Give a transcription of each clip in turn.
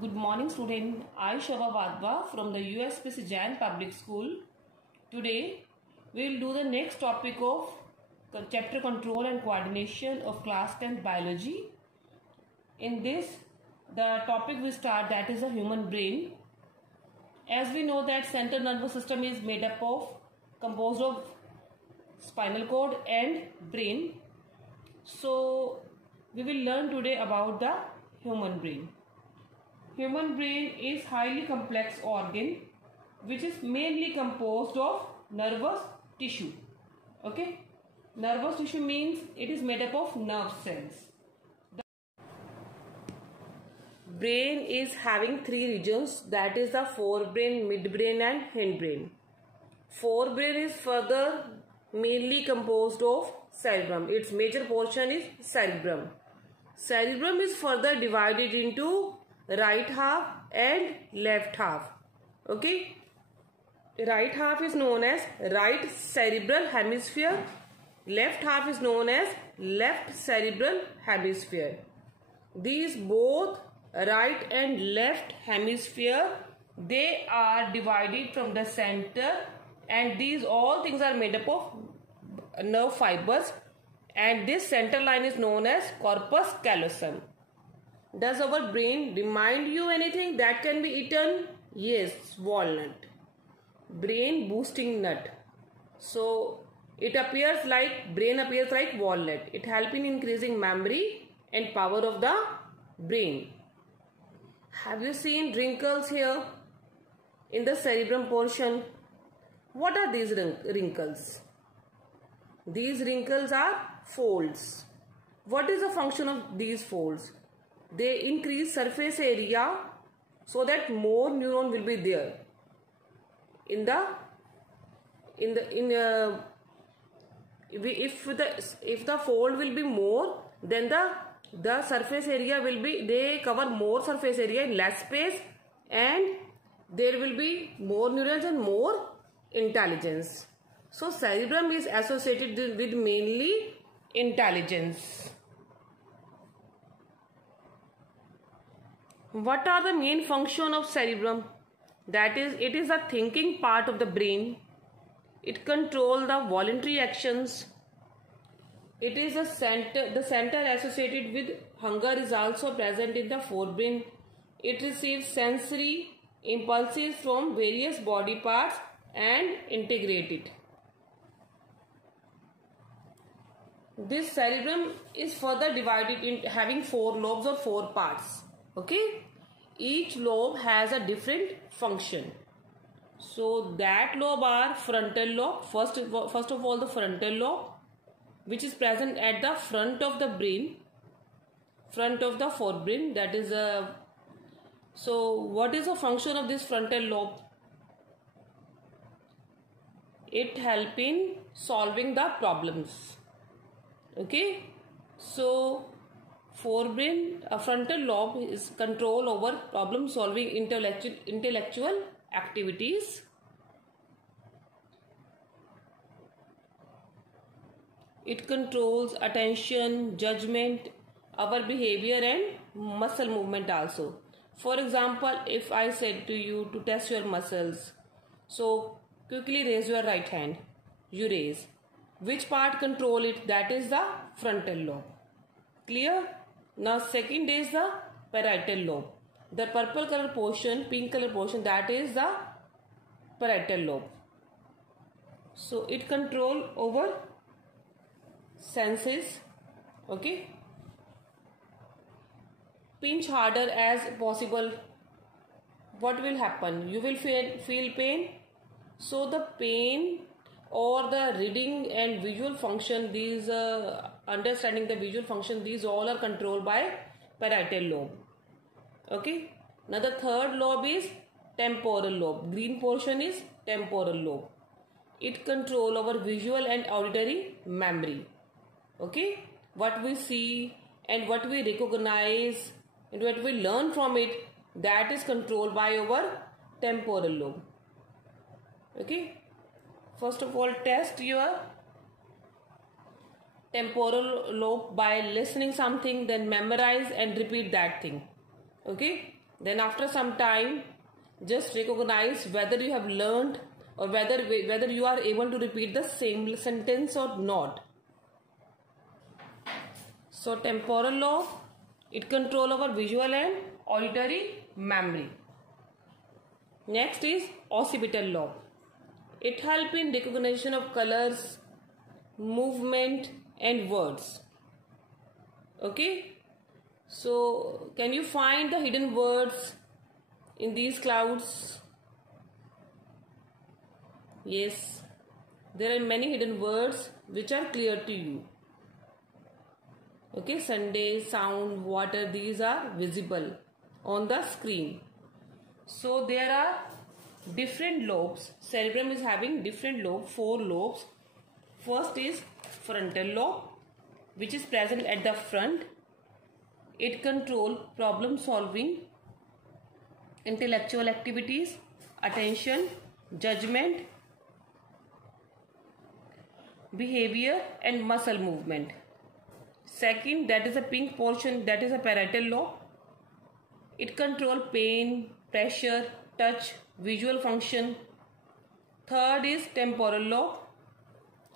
Good morning student, I Shava Vadva from the USPC Jain Public School. Today we will do the next topic of chapter control and coordination of class 10 biology. In this the topic we start, that is the human brain. As we know that central nervous system is made up of composed of spinal cord and brain. So we will learn today about the human brain. Human brain is highly complex organ which is mainly composed of nervous tissue. Okay, nervous tissue means it is made up of nerve cells. The brain is having three regions, that is the forebrain, midbrain and hindbrain. Forebrain is further mainly composed of cerebrum. Its major portion is cerebrum. Cerebrum is further divided into right half and left half. Okay, right half is known as right cerebral hemisphere, left half is known as left cerebral hemisphere. These both right and left hemisphere, they are divided from the center, and these all things are made up of nerve fibers, and this center line is known as corpus callosum. Does our brain remind you anything that can be eaten? Yes, walnut. Brain boosting nut. So it appears like, brain appears like walnut. It helps in increasing memory and power of the brain. Have you seen wrinkles here in the cerebrum portion? What are these wrinkles? These wrinkles are folds. What is the function of these folds? They increase surface area so that more neuron will be there. If the fold will be more, then the surface area will be, they cover more surface area in less space, and there will be more neurons and more intelligence. So cerebrum is associated with mainly intelligence. What are the main function of cerebrum? That is, it is the thinking part of the brain. It controls the voluntary actions. It is the center associated with hunger is also present in the forebrain. It receives sensory impulses from various body parts and integrate it. This cerebrum is further divided into having four lobes or four parts. Okay, each lobe has a different function. So that lobe are frontal lobe. First of all, the frontal lobe, which is present at the front of the brain, front of the forebrain. That is a. So what is the function of this frontal lobe? It helps in solving the problems. Okay, so forebrain, frontal lobe is control over problem solving intellectual activities. It controls attention, judgment, our behavior and muscle movement also. For example, if I said to you to test your muscles, so quickly raise your right hand. You raise. Which part control it? That is the frontal lobe. Clear? Now second is the parietal lobe. The purple color portion, pink color portion, that is the parietal lobe. So it control over senses. Okay. Pinch harder as possible. What will happen? You will feel pain. So the pain or the reading and visual function, these understanding the visual function, these all are controlled by parietal lobe. Okay. Now the third lobe is temporal lobe. Green portion is temporal lobe. It control our visual and auditory memory. Okay. What we see and what we recognize and what we learn from it, that is controlled by our temporal lobe. Okay. First of all, test your temporal lobe by listening something, then memorize and repeat that thing. Okay, Then after some time, just recognize whether you have learned or whether you are able to repeat the same sentence or not. So temporal lobe, it control over visual and auditory memory. Next is occipital lobe. It helps in recognition of colors, movement and words. Okay. So can you find the hidden words in these clouds? Yes, there are many hidden words which are clear to you. Okay, Sunday, sound, water, these are visible on the screen. So there are different lobes. Cerebrum is having different lobes, 4 lobes. First is frontal lobe, which is present at the front. It controls problem solving, intellectual activities, attention, judgment, behavior and muscle movement. Second, that is a pink portion, that is a parietal lobe. It controls pain, pressure, touch, visual function. Third is temporal lobe.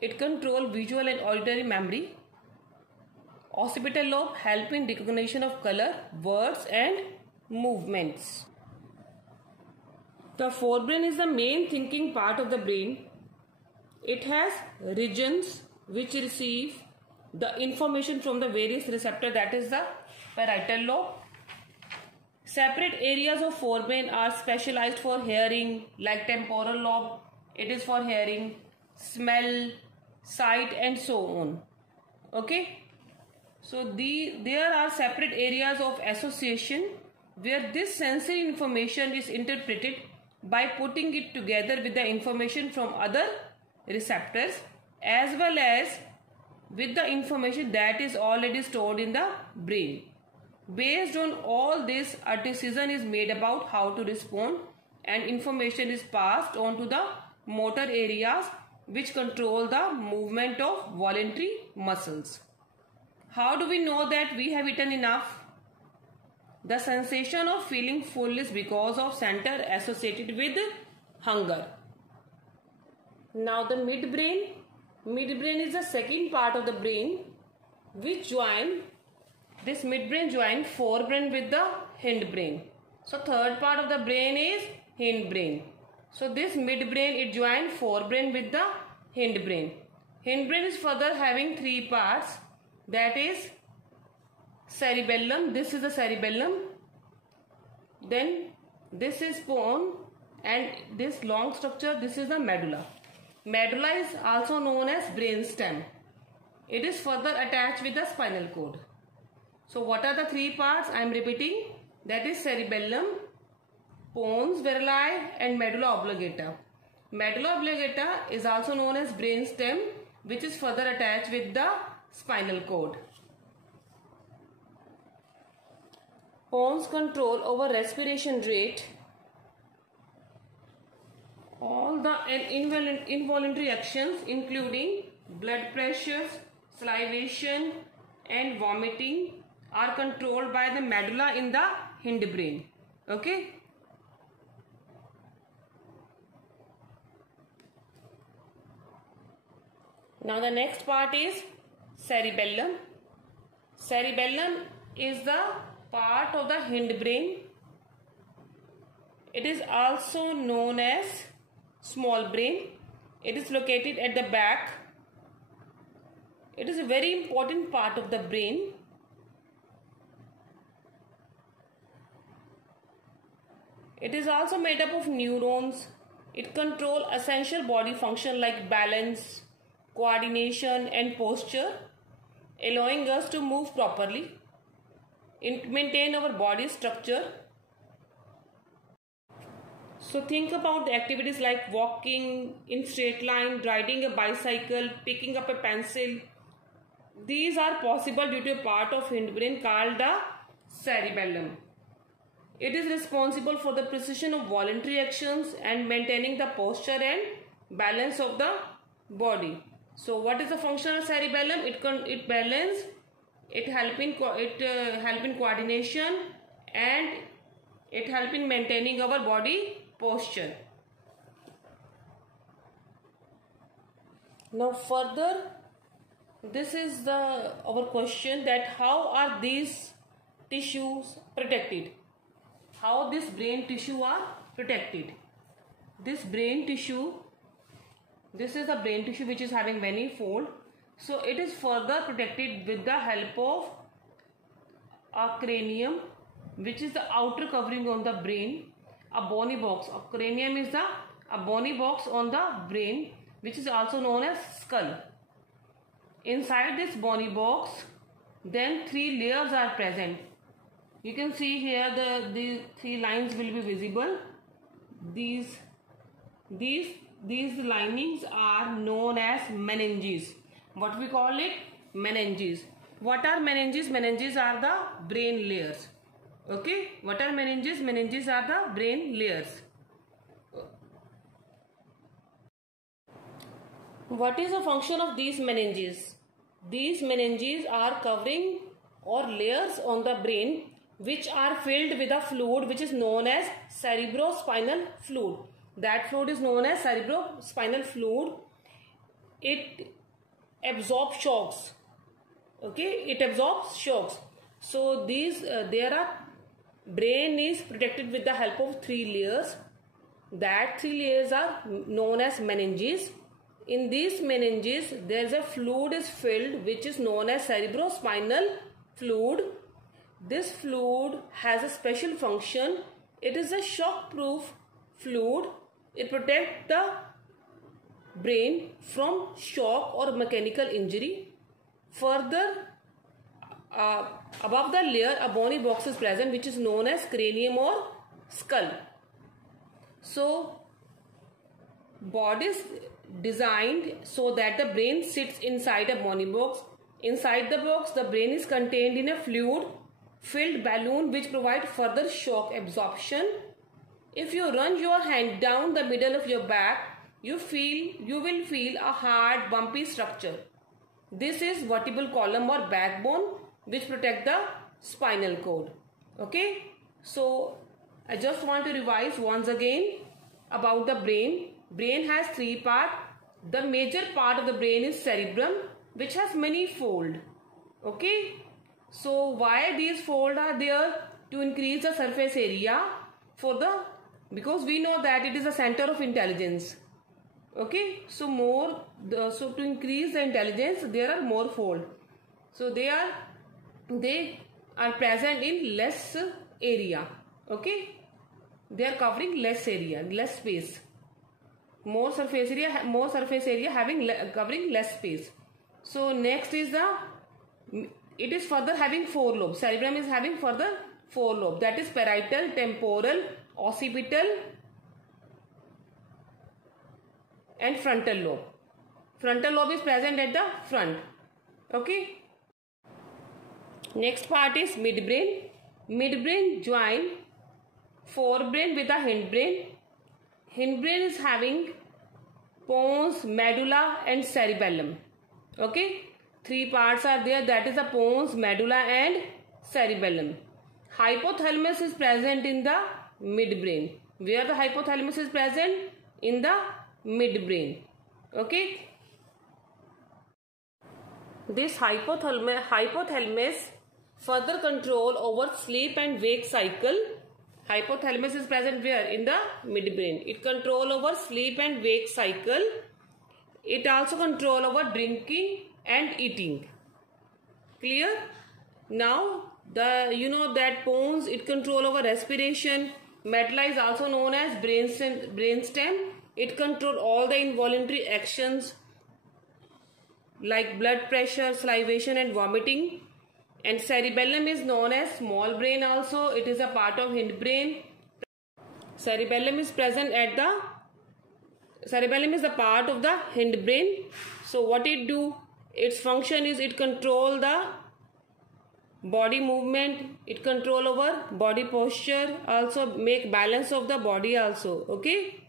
It controls visual and auditory memory. Occipital lobe help in recognition of color, words and movements. The forebrain is the main thinking part of the brain. It has regions which receive the information from the various receptors, that is the parietal lobe. Separate areas of forebrain are specialized for hearing, like temporal lobe, it is for hearing, smell, sight and so on. Okay. So there are separate areas of association where this sensory information is interpreted by putting it together with the information from other receptors as well as with the information that is already stored in the brain. Based on all this, a decision is made about how to respond and information is passed on to the motor areas which control the movement of voluntary muscles. How do we know that we have eaten enough? The sensation of feeling full is because of center associated with hunger. Now the midbrain. Midbrain is the second part of the brain which this midbrain joins forebrain with the hindbrain. So third part of the brain is hindbrain. So this midbrain, it joins forebrain with the hindbrain. Hindbrain is further having 3 parts, that is cerebellum. This is the cerebellum. Then this is pons and this long structure, this is the medulla. Medulla is also known as brainstem. It is further attached with the spinal cord. So what are the 3 parts? I am repeating, that is cerebellum, pons virilis and medulla oblongata. Medulla oblongata is also known as brainstem, which is further attached with the spinal cord. Pons control over respiration rate, all the involuntary actions including blood pressure, salivation and vomiting are controlled by the medulla in the hindbrain. Okay. Now the next part is cerebellum. Cerebellum is the part of the hindbrain. It is also known as small brain. It is located at the back. It is a very important part of the brain. It is also made up of neurons. It controls essential body function like balance, coordination and posture, allowing us to move properly, maintain our body structure. So think about the activities like walking in straight line, riding a bicycle, picking up a pencil. These are possible due to a part of hindbrain called the cerebellum. It is responsible for the precision of voluntary actions and maintaining the posture and balance of the body. So what is the function of cerebellum? It balance, it help in coordination and It helps in maintaining our body posture. Now further, this is our question, that how are these tissues protected? How this brain tissue are protected? This brain tissue, this is the brain tissue which is having many folds. So it is further protected with the help of a cranium, which is the outer covering on the brain, a bony box. A cranium is a bony box on the brain, which is also known as skull. Inside this bony box, then 3 layers are present. You can see here the 3 lines will be visible. These linings are known as meninges. What we call it? Meninges. What are meninges? Meninges are the brain layers. Okay. What are meninges? Meninges are the brain layers. What is the function of these meninges? These meninges are covering or layers on the brain which are filled with a fluid which is known as cerebrospinal fluid. That fluid is known as cerebrospinal fluid. It absorbs shocks. Okay, it absorbs shocks. So brain is protected with the help of 3 layers. That 3 layers are known as meninges. In these meninges, there is a fluid is filled which is known as cerebrospinal fluid. This fluid has a special function. It is a shock-proof fluid. It protects the brain from shock or mechanical injury. Further, above the layer, a bony box is present which is known as cranium or skull. So, body is designed so that the brain sits inside a bony box. Inside the box, the brain is contained in a fluid-filled balloon which provides further shock absorption. If you run your hand down the middle of your back, you will feel a hard, bumpy structure. This is vertebral column or backbone which protect the spinal cord. Okay. So, I just want to revise once again about the brain. Brain has 3 parts. The major part of the brain is cerebrum, which has many folds. Okay. So, why these folds are there? To increase the surface area because we know that it is a center of intelligence. Okay. So, to increase the intelligence, there are more folds. So, they are present in less area. Okay. They are covering less area, less space. More surface area covering less space. So next is it is further having 4 lobes. Cerebrum is having further 4 lobes. That is parietal, temporal, occipital and frontal lobe. Frontal lobe is present at the front. Okay. Next part is midbrain. Midbrain join forebrain with the hindbrain. Hindbrain is having pons, medulla and cerebellum. Okay. 3 parts are there. That is the pons, medulla and cerebellum. Hypothalamus is present in the midbrain. Where the hypothalamus is present? In the midbrain. Okay. This hypothalamus further control over sleep and wake cycle. Hypothalamus is present where? In the midbrain. It control over sleep and wake cycle. It also control over drinking and eating. Clear? Now, you know that pons, it control over respiration. Medulla is also known as brainstem. It control all the involuntary actions like blood pressure, salivation and vomiting. And cerebellum is known as small brain also. It is a part of hindbrain. Cerebellum is present at cerebellum is a part of the hindbrain. So what it do? Its function is it control the body movement. It control over body posture. Also make balance of the body also. Okay.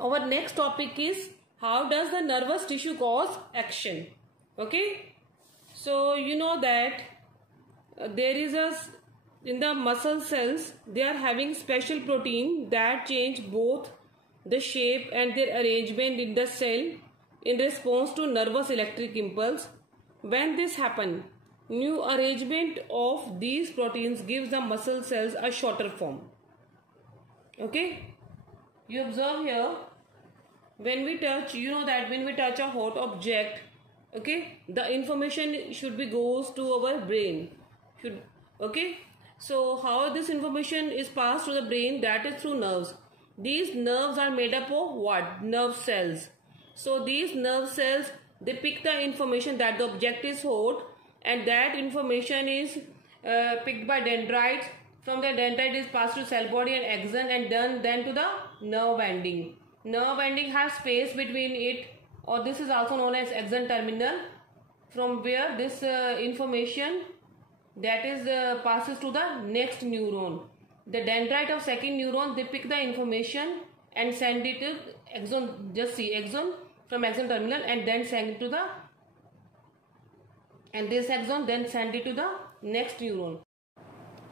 Our next topic is how does the nervous tissue cause action? Okay, so you know that there is a in the muscle cells, they are having special protein that change both the shape and their arrangement in the cell in response to nervous electric impulse. When this happens, new arrangement of these proteins gives the muscle cells a shorter form. Okay, you observe here, when we touch, you know that when we touch a hot object, okay, the information should be goes to our brain. Okay, so how this information is passed to the brain? That is through nerves. These nerves are made up of what? Nerve cells. So these nerve cells, they pick the information that the object is hot, and that information is picked by dendrites. From the dendrite is passed to cell body and axon, and then to the nerve ending. Nerve ending has space between it, or this is also known as axon terminal, from where this information that is passes to the next neuron. The dendrite of second neuron, they pick the information and send it to axon. Just see axon, from axon terminal, and then send it to the, and this axon then send it to the next neuron.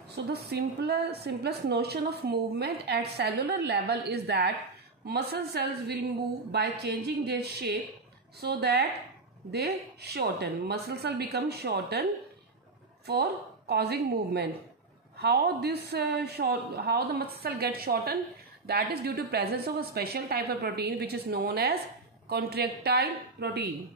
So the simplest notion of movement at cellular level is that muscle cells will move by changing their shape so that they shorten. Muscle cell become shortened for causing movement. How this how the muscle cell gets shortened? That is due to presence of a special type of protein which is known as contractile protein.